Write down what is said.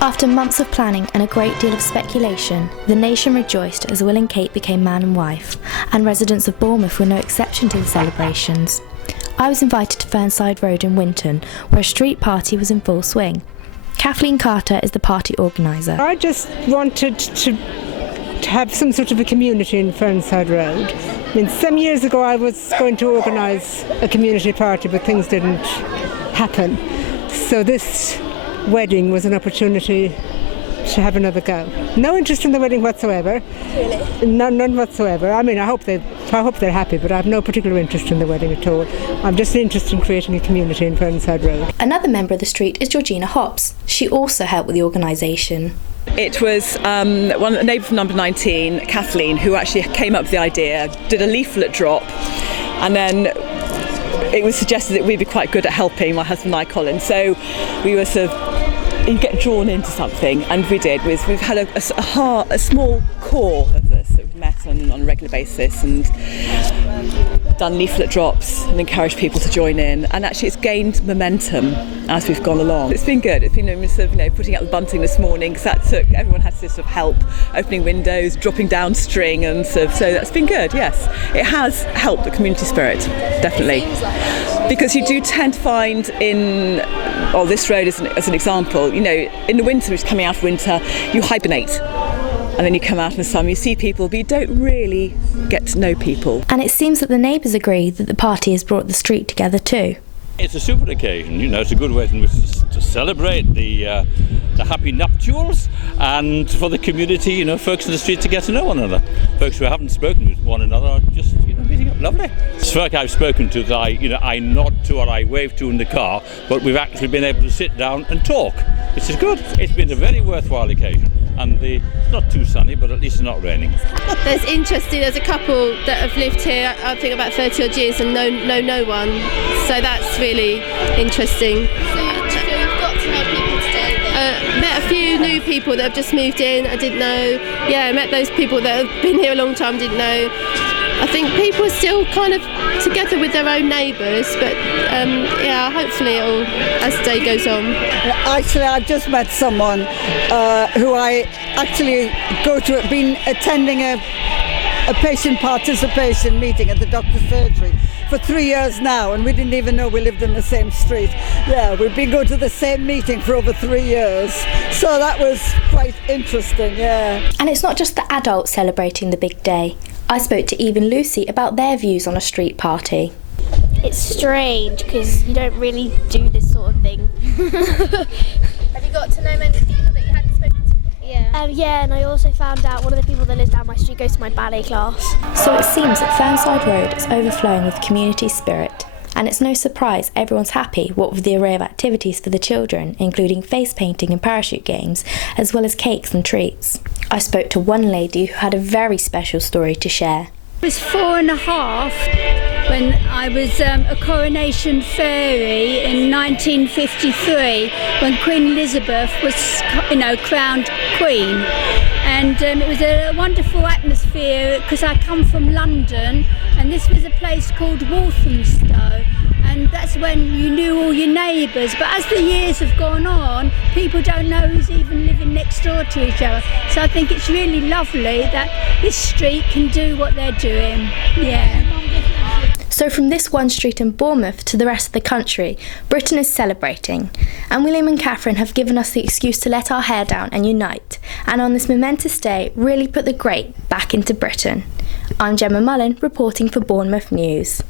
After months of planning and a great deal of speculation, the nation rejoiced as Will and Kate became man and wife, and residents of Bournemouth were no exception to the celebrations. I was invited to Fernside Road in Winton, where a street party was in full swing. Kathleen Carter is the party organiser. I just wanted to have some sort of a community in Fernside Road. I mean, some years ago I was going to organise a community party, but things didn't happen. So this wedding was an opportunity to have another go. No interest in the wedding whatsoever. Really? None whatsoever. I mean, I hope they're happy, but I have no particular interest in the wedding at all. I'm just interested in creating a community in Fernside Road. Another member of the street is Georgina Hops. She also helped with the organisation. It was a neighbour from number 19, Kathleen, who actually came up with the idea, did a leaflet drop, and then it was suggested that we'd be quite good at helping, my husband and I, Colin. So we were sort of, you get drawn into something, and we did. We've had a small core of us that we've met on a regular basis and done leaflet drops and encouraged people to join in, and actually it's gained momentum as we've gone along. It's been good. It's been sort of, putting out the bunting this morning, because everyone had to sort of help opening windows, dropping down string, and so that's been good. Yes, it has helped the community spirit, definitely, because you do tend to find this road as an example, in the winter, which is coming out of winter, you hibernate. And then you come out in the summer, you see people, but you don't really get to know people. And it seems that the neighbours agree that the party has brought the street together too. It's a super occasion, it's a good way in which to celebrate the happy nuptials, and for the community, folks in the street to get to know one another. Folks who haven't spoken with one another are just, meeting up. Lovely. It's folk I've spoken to that I nod to or I wave to in the car, but we've actually been able to sit down and talk, which is good. It's been a very worthwhile occasion. And it's not too sunny, but at least it's not raining. There's a couple that have lived here, I think about 30 odd years, and know no one. So that's really interesting. So you've got to know people today? Met a few new people that have just moved in, I didn't know. Yeah, met those people that have been here a long time, didn't know. I think people are still kind of together with their own neighbours, but hopefully it'll, as the day goes on. Actually, I've just met someone who I actually been attending a patient participation meeting at the doctor's surgery for 3 years now, and we didn't even know we lived in the same street. Yeah, we've been going to the same meeting for over 3 years, so that was quite interesting, yeah. And it's not just the adults celebrating the big day. I spoke to Eve and Lucy about their views on a street party. It's strange because you don't really do this sort of thing. Have you got to know many people that you hadn't spoken to before? Yeah, and I also found out one of the people that lives down my street goes to my ballet class. So it seems that Fernside Road is overflowing with community spirit. And it's no surprise everyone's happy, what with the array of activities for the children, including face painting and parachute games, as well as cakes and treats. I spoke to one lady who had a very special story to share. I was 4.5 when I was a coronation fairy in 1953, when Queen Elizabeth was, crowned Queen. And it was a wonderful atmosphere because I come from London, and this was a place called Walthamstow, and that's when you knew all your neighbours. But as the years have gone on, people don't know who's even living next door to each other. So I think it's really lovely that this street can do what they're doing. Yeah. So from this one street in Bournemouth to the rest of the country, Britain is celebrating. And William and Catherine have given us the excuse to let our hair down and unite, and on this momentous day really put the great back into Britain. I'm Gemma Mullen, reporting for Bournemouth News.